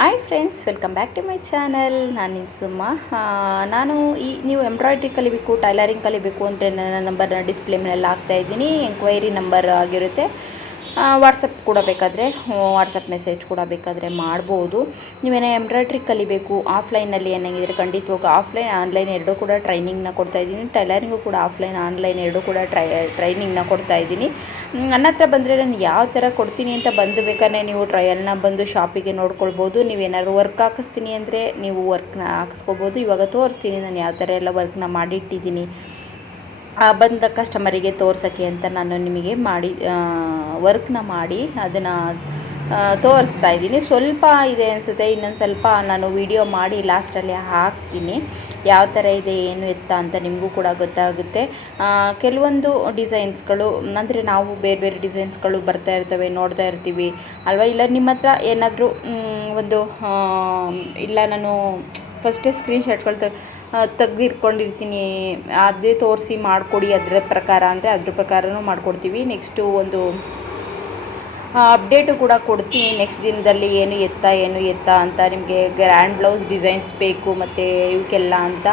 Hi friends, welcome back to my channel. ನಾನು ನಿಮ್ಮ ಸುಮ್ಮ. ನಾನು ನೀವು ಎಂಬ್ರಾಯ್ಡ್ರಿ ಕಲಿಬೇಕು, ಟೈಲರಿಂಗ್ ಕಲಿಬೇಕು ಅಂದರೆ ನನ್ನ ನಂಬರ್ನ ಡಿಸ್ಪ್ಲೇ ಮೇಲೆ ಹಾಕ್ತಾಯಿದ್ದೀನಿ. ಎಂಕ್ವೈರಿ ನಂಬರ್ ಆಗಿರುತ್ತೆ. ವಾಟ್ಸಪ್ ಕೂಡ ಬೇಕಾದರೆ ವಾಟ್ಸಪ್ ಮೆಸೇಜ್ ಕೂಡ ಬೇಕಾದರೆ ಮಾಡ್ಬೋದು. ನೀವೇನೇ ಎಂಬ್ರಾಯ್ಡ್ರಿ ಕಲಿಬೇಕು ಆಫ್ಲೈನಲ್ಲಿ ಏನಾಗಿದ್ರೆ ಖಂಡಿತವಾಗ ಆಫ್ಲೈನ್ ಆನ್ಲೈನ್ ಎರಡೂ ಕೂಡ ಟ್ರೈನಿಂಗ್ನ ಕೊಡ್ತಾಯಿದ್ದೀನಿ. ಟೈಲರಿಂಗು ಕೂಡ ಆಫ್ಲೈನ್ ಆನ್ಲೈನ್ ಎರಡೂ ಕೂಡ ಟ್ರೈನಿಂಗ್ನ ಕೊಡ್ತಾಯಿದ್ದೀನಿ. ನನ್ನ ಹತ್ರ ಬಂದರೆ ನಾನು ಯಾವ ಥರ ಕೊಡ್ತೀನಿ ಅಂತ ಬಂದು ಬೇಕಾದ್ರೆ ನೀವು ಟ್ರಯಲ್ನ ಬಂದು ಶಾಪಿಗೆ ನೋಡ್ಕೊಳ್ಬೋದು. ನೀವೇನಾದ್ರು ವರ್ಕ್ ಹಾಕಿಸ್ತೀನಿ ಅಂದರೆ ನೀವು ವರ್ಕ್ನ ಹಾಕಿಸ್ಕೋಬೋದು. ಇವಾಗ ತೋರಿಸ್ತೀನಿ ನಾನು ಯಾವ ಥರ ಎಲ್ಲ ವರ್ಕ್ನ ಮಾಡಿಟ್ಟಿದ್ದೀನಿ ಬಂದ ಕಸ್ಟಮರಿಗೆ ತೋರ್ಸೋಕ್ಕೆ ಅಂತ ನಾನು ನಿಮಗೆ ವರ್ಕ್ನ ಮಾಡಿ ಅದನ್ನು ತೋರಿಸ್ತಾ ಇದ್ದೀನಿ. ಸ್ವಲ್ಪ ಇದೆ ಅನಿಸುತ್ತೆ, ಇನ್ನೊಂದು ಸ್ವಲ್ಪ ನಾನು ವಿಡಿಯೋ ಮಾಡಿ ಲಾಸ್ಟಲ್ಲಿ ಹಾಕ್ತೀನಿ ಯಾವ ಥರ ಇದೆ ಏನು ಎತ್ತ ಅಂತ ನಿಮಗೂ ಕೂಡ ಗೊತ್ತಾಗುತ್ತೆ. ಕೆಲವೊಂದು ಡಿಸೈನ್ಸ್ಗಳು ಅಂದರೆ ನಾವು ಬೇರೆ ಬೇರೆ ಡಿಸೈನ್ಸ್ಗಳು ಬರ್ತಾ ಇರ್ತವೆ, ನೋಡ್ತಾ ಇರ್ತೀವಿ ಅಲ್ವಾ. ಇಲ್ಲ ನಿಮ್ಮ ಹತ್ರ ಏನಾದರೂ ಒಂದು ಇಲ್ಲ ನಾನು ಫಸ್ಟೇ ಸ್ಕ್ರೀನ್ಶಾಟ್ಗಳು ತೆಗೆದಿಟ್ಕೊಂಡಿರ್ತೀನಿ, ಅದೇ ತೋರಿಸಿ ಮಾಡಿಕೊಡಿ ಅದರ ಪ್ರಕಾರ ಅಂದರೆ ಅದ್ರ ಪ್ರಕಾರನೂ ಮಾಡಿಕೊಡ್ತೀವಿ. ನೆಕ್ಸ್ಟು ಒಂದು ಅಪ್ಡೇಟು ಕೂಡ ಕೊಡ್ತೀನಿ ನೆಕ್ಸ್ಟ್ ದಿನದಲ್ಲಿ ಏನು ಎತ್ತ ಅಂತ. ನಿಮಗೆ ಗ್ರ್ಯಾಂಡ್ ಬ್ಲೌಸ್ ಡಿಸೈನ್ಸ್ ಬೇಕು ಮತ್ತು ಇವಕ್ಕೆಲ್ಲ ಅಂತ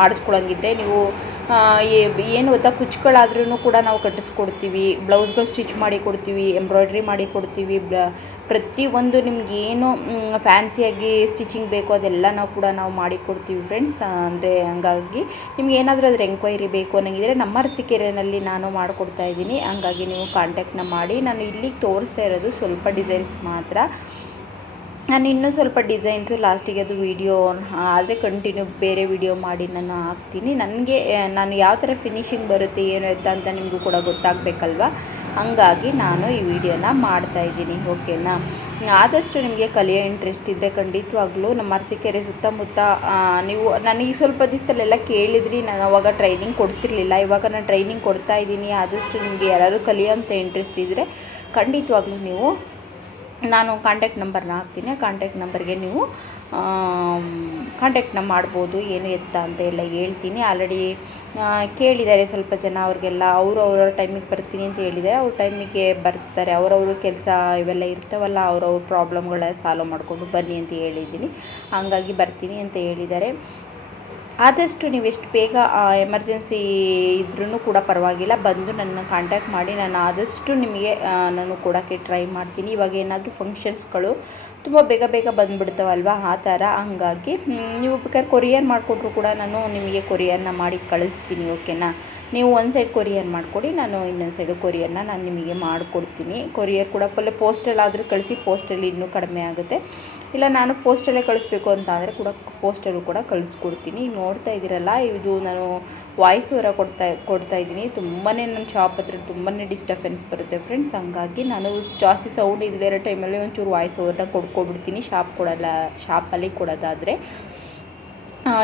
ಮಾಡಿಸ್ಕೊಳಂಗಿದ್ರೆ ನೀವು ಏನು ಗೊತ್ತಾ, ಕುಚ್ಚುಗಳಾದ್ರೂ ಕೂಡ ನಾವು ಕಟ್ಟಿಸ್ಕೊಡ್ತೀವಿ, ಬ್ಲೌಸ್ಗಳು ಸ್ಟಿಚ್ ಮಾಡಿ ಕೊಡ್ತೀವಿ, ಎಂಬ್ರಾಯ್ಡ್ರಿ ಮಾಡಿ ಕೊಡ್ತೀವಿ. ಪ್ರತಿಯೊಂದು ನಿಮಗೇನು ಫ್ಯಾನ್ಸಿಯಾಗಿ ಸ್ಟಿಚಿಂಗ್ ಬೇಕು ಅದೆಲ್ಲ ನಾವು ಮಾಡಿಕೊಡ್ತೀವಿ ಫ್ರೆಂಡ್ಸ್. ಅಂದರೆ ಹಂಗಾಗಿ ನಿಮ್ಗೆ ಏನಾದರೂ ಅದ್ರ ಎಂಕ್ವೈರಿ ಬೇಕು ಅನ್ನೋಂಗಿದ್ರೆ ನಮ್ಮ ಅರಸೀಕೆರೆಯಲ್ಲಿ ನಾನು ಮಾಡಿಕೊಡ್ತಾಯಿದ್ದೀನಿ. ಹಂಗಾಗಿ ನೀವು ಕಾಂಟ್ಯಾಕ್ಟ್ನ ಮಾಡಿ. ನಾನು ಇಲ್ಲಿಗೆ ತೋರಿಸ್ತಾ ಇರೋದು ಸ್ವಲ್ಪ ಡಿಸೈನ್ಸ್ ಮಾತ್ರ. ನಾನು ಇನ್ನೂ ಸ್ವಲ್ಪ ಡಿಸೈನ್ಸು ಲಾಸ್ಟಿಗೆ ಅದು ವೀಡಿಯೋ ಆದರೆ ಕಂಟಿನ್ಯೂ ಬೇರೆ ವೀಡಿಯೋ ಮಾಡಿ ನಾನು ಹಾಕ್ತೀನಿ. ನಾನು ಯಾವ ಥರ ಫಿನಿಶಿಂಗ್ ಬರುತ್ತೆ ಏನು ಅಂತ ನಿಮಗೂ ಕೂಡ ಗೊತ್ತಾಗಬೇಕಲ್ವ. ಹಂಗಾಗಿ ನಾನು ಈ ವಿಡಿಯೋನ ಮಾಡ್ತಾಯಿದ್ದೀನಿ, ಓಕೆನಾ. ಆದಷ್ಟು ನಿಮಗೆ ಕಲಿಯೋ ಇಂಟ್ರೆಸ್ಟ್ ಇದ್ದರೆ ಖಂಡಿತವಾಗ್ಲೂ ನಮ್ಮ ಅರಸೀಕೆರೆ ಸುತ್ತಮುತ್ತ ನೀವು ನನಗೆ ಸ್ವಲ್ಪ ದಿವಸದಲ್ಲೆಲ್ಲ ಕೇಳಿದ್ರಿ, ನಾನು ಅವಾಗ ಟ್ರೈನಿಂಗ್ ಕೊಡ್ತಿರ್ಲಿಲ್ಲ, ಇವಾಗ ನಾನು ಟ್ರೈನಿಂಗ್ ಕೊಡ್ತಾಯಿದ್ದೀನಿ. ಆದಷ್ಟು ನಿಮಗೆ ಯಾರಾದರೂ ಕಲಿಯೋಂಥ ಇಂಟ್ರೆಸ್ಟ್ ಇದ್ದರೆ ಖಂಡಿತವಾಗ್ಲೂ ನೀವು ನಾನು ಕಾಂಟ್ಯಾಕ್ಟ್ ನಂಬರ್ನ ಹಾಕ್ತೀನಿ. ಆ ಕಾಂಟ್ಯಾಕ್ಟ್ ನಂಬರ್ಗೆ ನೀವು ಕಾಂಟ್ಯಾಕ್ಟ್ನ ಮಾಡ್ಬೋದು. ಏನು ಎತ್ತ ಅಂತ ಎಲ್ಲ ಹೇಳ್ತೀನಿ. ಆಲ್ರೆಡಿ ಕೇಳಿದ್ದಾರೆ ಸ್ವಲ್ಪ ಜನ, ಅವ್ರಿಗೆಲ್ಲ ಅವರವ್ರ ಟೈಮಿಗೆ ಬರ್ತೀನಿ ಅಂತ ಹೇಳಿದ್ದಾರೆ. ಅವ್ರ ಟೈಮಿಗೆ ಬರ್ತಾರೆ, ಅವರವರು ಕೆಲಸ ಇವೆಲ್ಲ ಇರ್ತಾವಲ್ಲ, ಅವ್ರವ್ರ ಪ್ರಾಬ್ಲಮ್ಗಳ ಸಾಲ್ವ್ ಮಾಡಿಕೊಂಡು ಬನ್ನಿ ಅಂತ ಹೇಳಿದ್ದೀನಿ. ಹಾಗಾಗಿ ಬರ್ತೀನಿ ಅಂತ ಹೇಳಿದ್ದಾರೆ. ಆದಷ್ಟು ನೀವು ಎಷ್ಟು ಬೇಗ ಎಮರ್ಜೆನ್ಸಿ ಇದ್ರೂ ಕೂಡ ಪರವಾಗಿಲ್ಲ, ಬಂದು ನನ್ನ ಕಾಂಟ್ಯಾಕ್ಟ್ ಮಾಡಿ. ನಾನು ಆದಷ್ಟು ನಿಮಗೆ ನಾನು ಕೊಡೋಕ್ಕೆ ಟ್ರೈ ಮಾಡ್ತೀನಿ. ಇವಾಗ ಏನಾದರೂ ಫಂಕ್ಷನ್ಸ್ಗಳು ತುಂಬ ಬೇಗ ಬಂದುಬಿಡ್ತಾವಲ್ವ ಆ ಥರ. ಹಂಗಾಗಿ ನೀವು ಬೇಕಾದ್ರೆ ಕೊರಿಯರ್ ಮಾಡಿಕೊಟ್ರು ಕೂಡ ನಾನು ನಿಮಗೆ ಕೊರಿಯರ್ನ ಮಾಡಿ ಕಳಿಸ್ತೀನಿ, ಓಕೆನಾ. ನೀವು ಒಂದು ಸೈಡ್ ಕೊರಿಯರ್ ಮಾಡಿಕೊಡಿ, ನಾನು ಇನ್ನೊಂದು ಸೈಡು ಕೊರಿಯರ್ನ ನಾನು ನಿಮಗೆ ಮಾಡಿಕೊಡ್ತೀನಿ. ಕೊರಿಯರ್ ಕೂಡ ಪೋಸ್ಟಲ್ಲಾದರೂ ಕಳಿಸಿ, ಪೋಸ್ಟಲ್ಲಿ ಇನ್ನೂ ಕಡಿಮೆ ಆಗುತ್ತೆ. ಇಲ್ಲ ನಾನು ಪೋಸ್ಟಲ್ಲೇ ಕಳಿಸ್ಬೇಕು ಅಂತ ಅಂದರೆ ಕೂಡ ಪೋಸ್ಟಲ್ಲೂ ಕೂಡ ಕಳಿಸ್ಕೊಡ್ತೀನಿ. ನೋಡ್ತಾ ಇದ್ದೀರಲ್ಲ, ಇದು ನಾನು ವಾಯ್ಸ್ ಓವರ್ ಕೊಡ್ತಾ ಇದ್ದೀನಿ. ತುಂಬಾ ನನ್ನ ಶಾಪ್ ಹತ್ರ ತುಂಬಾ ಡಿಸ್ಟರ್ಬೆನ್ಸ್ ಬರುತ್ತೆ ಫ್ರೆಂಡ್ಸ್. ಹಂಗಾಗಿ ನಾನು ಜಾಸ್ತಿ ಸೌಂಡ್ ಇಲ್ಲದೇ ಇರೋ ಟೈಮಲ್ಲಿ ಒಂಚೂರು ವಾಯ್ಸ್ ಓವರ್ನ ಕೊಡ್ಕೊಬಿಡ್ತೀನಿ ಶಾಪಲ್ಲಿ ಕೊಡೋದಾದರೆ.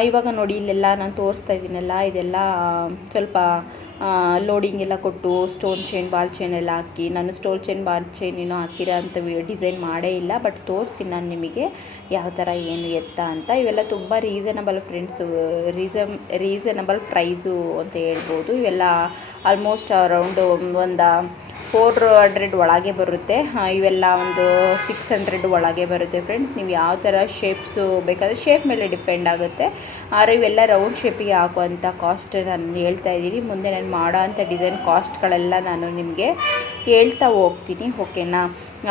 ಇವಾಗ ನೋಡಿ ಇಲ್ಲೆಲ್ಲ ನಾನು ತೋರಿಸ್ತಾ ಇದ್ದೀನಲ್ಲ, ಇದೆಲ್ಲ ಸ್ವಲ್ಪ ಲೋಡಿಂಗ್ ಎಲ್ಲ ಕೊಟ್ಟು ಸ್ಟೋನ್ ಚೈನ್ ಬಾಲ್ ಚೈನ್ ಎಲ್ಲ ಹಾಕಿ, ನಾನು ಸ್ಟೋನ್ ಚೈನ್ ಬಾಲ್ ಚೈನ್ ಏನೋ ಹಾಕಿರೋ ಅಂಥ ಡಿಸೈನ್ ಮಾಡೇ ಇಲ್ಲ, ಬಟ್ ತೋರಿಸ್ತೀನಿ ನಾನು ನಿಮಗೆ ಯಾವ ಥರ ಏನು ಎತ್ತ ಅಂತ. ಇವೆಲ್ಲ ತುಂಬ ರೀಸನಬಲ್ ಫ್ರೆಂಡ್ಸು, ರೀಸನಬಲ್ ಪ್ರೈಸು ಅಂತ ಹೇಳ್ಬೋದು. ಇವೆಲ್ಲ ಆಲ್ಮೋಸ್ಟ್ ಅರೌಂಡು ಒಂದು 400 ಒಳಗೆ ಬರುತ್ತೆ. ಇವೆಲ್ಲ ಒಂದು 600 ಒಳಗೆ ಬರುತ್ತೆ ಫ್ರೆಂಡ್ಸ್. ನೀವು ಯಾವ ಥರ ಶೇಪ್ಸು ಬೇಕಾದರೆ ಶೇಪ್ ಮೇಲೆ ಡಿಪೆಂಡ್ ಆಗುತ್ತೆ. ಆದರೆ ಇವೆಲ್ಲ ರೌಂಡ್ ಶೇಪಿಗೆ ಹಾಕುವಂಥ ಕಾಸ್ಟ್ ನಾನು ಹೇಳ್ತಾ ಇದ್ದೀನಿ. ಮುಂದೆ ನಾನು ಮಾಡೋ ಅಂಥ ಡಿಸೈನ್ ಕಾಸ್ಟ್ಗಳೆಲ್ಲ ನಾನು ನಿಮಗೆ ಹೇಳ್ತಾ ಹೋಗ್ತೀನಿ, ಓಕೆನಾ.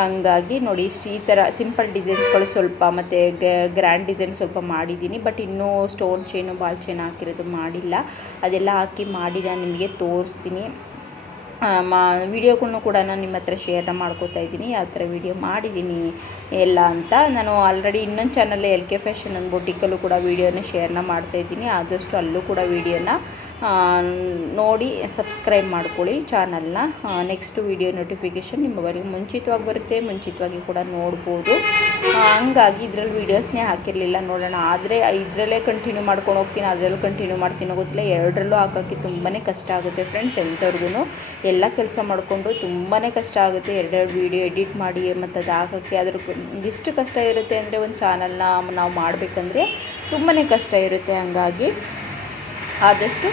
ಹಂಗಾಗಿ ನೋಡಿ ಈ ಥರ ಸಿಂಪಲ್ ಡಿಸೈನ್ಸ್ಗಳು ಸ್ವಲ್ಪ ಮತ್ತು ಗ್ರ್ಯಾಂಡ್ ಡಿಸೈನ್ ಸ್ವಲ್ಪ ಮಾಡಿದ್ದೀನಿ, ಬಟ್ ಇನ್ನೂ ಸ್ಟೋನ್ ಚೈನು ಬಾಲ್ ಚೈನ್ ಹಾಕಿರೋದು ಮಾಡಿಲ್ಲ. ಅದೆಲ್ಲ ಹಾಕಿ ಮಾಡಿ ನಾನು ನಿಮಗೆ ತೋರಿಸ್ತೀನಿ. ವಿಡಿಯೋಗಳ್ನು ಕೂಡ ನಾನು ನಿಮ್ಮ ಹತ್ರ ಶೇರ್ನ ಮಾಡ್ಕೋತಾ ಇದ್ದೀನಿ, ಯಾವ ಥರ ವಿಡಿಯೋ ಮಾಡಿದ್ದೀನಿ ಎಲ್ಲ ಅಂತ. ನಾನು ಆಲ್ರೆಡಿ ಇನ್ನೊಂದು ಚಾನಲ್ LK ಫ್ಯಾಷನ್ ಅಂಡ್ ಬೊಟಿಕಲ್ಲೂ ಕೂಡ ವೀಡಿಯೋನ ಶೇರ್ನ ಮಾಡ್ತಾಯಿದ್ದೀನಿ. ಆದಷ್ಟು ಅಲ್ಲೂ ಕೂಡ ವೀಡಿಯೋನ ನೋಡಿ ಸಬ್ಸ್ಕ್ರೈಬ್ ಮಾಡ್ಕೊಳ್ಳಿ ಚಾನಲ್ನ. ನೆಕ್ಸ್ಟ್ ವೀಡಿಯೋ ನೋಟಿಫಿಕೇಷನ್ ನಿಮ್ಮವರೆಗೆ ಮುಂಚಿತವಾಗಿ ಬರುತ್ತೆ, ಮುಂಚಿತವಾಗಿ ಕೂಡ ನೋಡ್ಬೋದು. ಹಂಗಾಗಿ ಇದರಲ್ಲಿ ವೀಡಿಯೋಸ್ನೇ ಹಾಕಿರಲಿಲ್ಲ, ನೋಡೋಣ ಆದರೆ ಇದರಲ್ಲೇ ಕಂಟಿನ್ಯೂ ಮಾಡ್ಕೊಂಡು ಹೋಗ್ತೀನಿ, ಅದರಲ್ಲೂ ಕಂಟಿನ್ಯೂ ಮಾಡ್ತೀನೋ ಗೊತ್ತಿಲ್ಲ. ಎರಡರಲ್ಲೂ ಹಾಕೋಕ್ಕೆ ತುಂಬಾ ಕಷ್ಟ ಆಗುತ್ತೆ ಫ್ರೆಂಡ್ಸ್. ಎಂಥವ್ರಿಗೂ ಎಲ್ಲ ಕೆಲಸ ಮಾಡಿಕೊಂಡು ತುಂಬಾ ಕಷ್ಟ ಆಗುತ್ತೆ. ಎರಡೆರಡು ವೀಡಿಯೋ ಎಡಿಟ್ ಮಾಡಿ ಮತ್ತು ಅದು ಹಾಕೋಕ್ಕೆ ಅದ್ರ ಎಷ್ಟು ಕಷ್ಟ ಇರುತ್ತೆ ಅಂದರೆ ಒಂದು ಚಾನಲ್ನ ನಾವು ಮಾಡಬೇಕಂದ್ರೆ ತುಂಬಾ ಕಷ್ಟ ಇರುತ್ತೆ. ಹಂಗಾಗಿ ಆದಷ್ಟು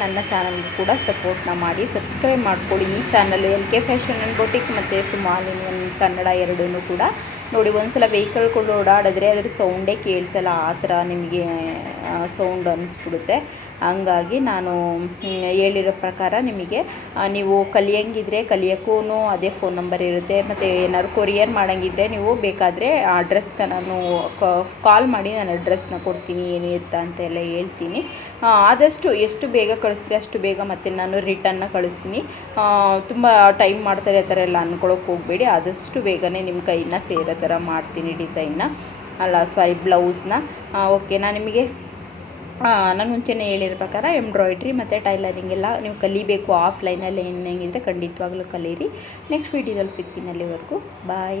ನನ್ನ ಚಾನಲ್ಗೆ ಕೂಡ ಸಪೋರ್ಟ್ನ ಮಾಡಿ, ಸಬ್ಸ್ಕ್ರೈಬ್ ಮಾಡ್ಕೊಳ್ಳಿ. ಈ channel LK fashion and boutique ಮತ್ತು ಸುಮಾಲಿನಿ ಕನ್ನಡ ಎರಡೂ ಕೂಡ ನೋಡಿ ಒಂದ್ಸಲ ವೆಹಿಕಲ್ಗಳು ಓಡಾಡಿದ್ರೆ ಅದ್ರ ಸೌಂಡೇ ಕೇಳಿಸಲ್ಲ, ಆ ಥರ ನಿಮಗೆ ಸೌಂಡ್ ಅನ್ನಿಸ್ಬಿಡುತ್ತೆ. ಹಂಗಾಗಿ ನಾನು ಹೇಳಿರೋ ಪ್ರಕಾರ ನಿಮಗೆ ನೀವು ಕಲಿಯಂಗಿದ್ರೆ ಕಲಿಯೋಕ್ಕೂ ಅದೇ ಫೋನ್ ನಂಬರ್ ಇರುತ್ತೆ. ಮತ್ತು ಏನಾದ್ರು ಕೊರಿಯರ್ ಮಾಡೋಂಗಿದ್ರೆ ನೀವು ಬೇಕಾದರೆ ಅಡ್ರೆಸ್ನ ನಾನು ಕಾಲ್ ಮಾಡಿ ನಾನು ಅಡ್ರೆಸ್ನ ಕೊಡ್ತೀನಿ, ಏನು ಎತ್ತ ಅಂತ ಎಲ್ಲ ಹೇಳ್ತೀನಿ. ಆದಷ್ಟು ಎಷ್ಟು ಬೇಗ ಕಳಿಸ್ತೀರಿ ಅಷ್ಟು ಬೇಗ ಮತ್ತು ನಾನು ರಿಟನ್ನ ಕಳಿಸ್ತೀನಿ. ತುಂಬ ಟೈಮ್ ಮಾಡ್ತಾರೆ ಆ ಥರ ಎಲ್ಲ ಅಂದ್ಕೊಳ್ಳೋಕೆ ಹೋಗಬೇಡಿ. ಆದಷ್ಟು ಬೇಗನೆ ನಿಮ್ಮ ಕೈನ ಸೇರೋ ಥರ ಮಾಡ್ತೀನಿ ಡಿಸೈನ್ನ, ಬ್ಲೌಸ್ನ. ಓಕೆ, ನಾನು ನಿಮಗೆ ನಾನು ಮುಂಚೆನೇ ಹೇಳಿರೋ ಪ್ರಕಾರ ಎಂಬ್ರಾಯ್ಡ್ರಿ ಮತ್ತು ಟೈಲರಿಂಗ್ ಎಲ್ಲ ನೀವು ಕಲಿಬೇಕು ಆಫ್ಲೈನಲ್ಲಿ ಹೆಂಗಿದ್ರೆ ಖಂಡಿತವಾಗ್ಲೂ ಕಲೀರಿ. ನೆಕ್ಸ್ಟ್ ವೀಡಿಯೋದಲ್ಲಿ ಸಿಗ್ತೀನಿ. ಅಲ್ಲಿವರೆಗೂ ಬಾಯ್.